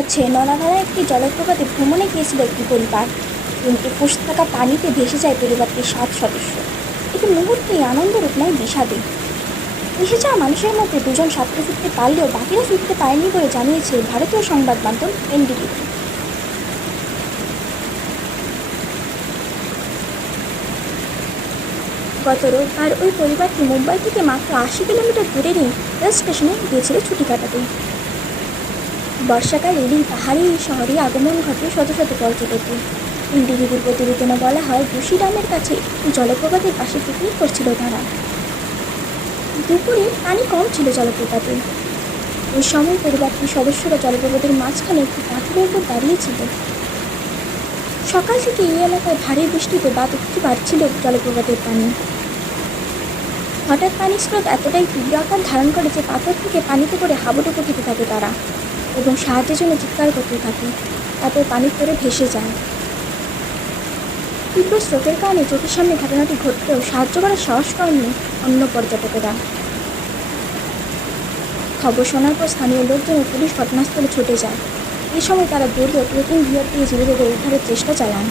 আছে। নলাধারা একটি জলপ্রপাতে ভ্রমণে গিয়েছিল একটি পরিবার। কিন্তু ফুস থাকা পানিতে ভেসে যায় পরিবারটির সাত সদস্য। এটি মুহূর্তেই আনন্দ রূপ নেয় বিষাদে। ভেসে যাওয়া মানুষের মধ্যে দুজন সাঁতরে ফিরতে পারলেও বাকিরা ফিরতে পারেনি বলে জানিয়েছে ভারতীয় সংবাদ মাধ্যম এনডিটিভি গত রোববার ওই পরিবারটি মুম্বাই থেকে মাত্র আশি কিলোমিটার দূরে নিয়ে রেল স্টেশনে গিয়েছিল ছুটি কাটাতে। বর্ষাকালে এই পাহাড়ি শহরে আগমন ঘটে শত শত পর্যটকের ইন্ডিভিজুয়াল প্রতিবেদনে বলা হয়, বুশিরামের কাছে জলপ্রপাতের পাশে পিকনিক করছিল তারা। দুপুরে পানি কম ছিল জলপ্রপাতে। ওই সময় পরিবারটির সদস্যরা জলপ্রপাতের মাঝখানে একটি পাথরের উপর দাঁড়িয়েছিল সকাল থেকে এই এলাকায় ভারী বৃষ্টিতে বাত উঠতে পারছিল জলপ্রপাতের পানি। হঠাৎ পানির স্রোত এতটাই তীব্র আকার ধারণ করে যে পাথর থেকে পানিতে করে হাবুডুবু খেতে থাকে তারা। এবং সাহায্যের জন্য চিৎকার করতে থাকে। তারপর পানির করে ভেসে যায়। তীব্র স্রোতের কারণে চোখের সামনে ঘটনাটি ঘটলেও সাহায্য করার সাহস করেননি অন্য পর্যটকেরা। খবর শোনার পর স্থানীয় লোকজন পুলিশ ঘটনাস্থলে ছুটে যায়। এ সময় তারা দুর্গ ট্রেকিং গিয়ার দিয়ে জীবিতদের উদ্ধারের চেষ্টা চালান।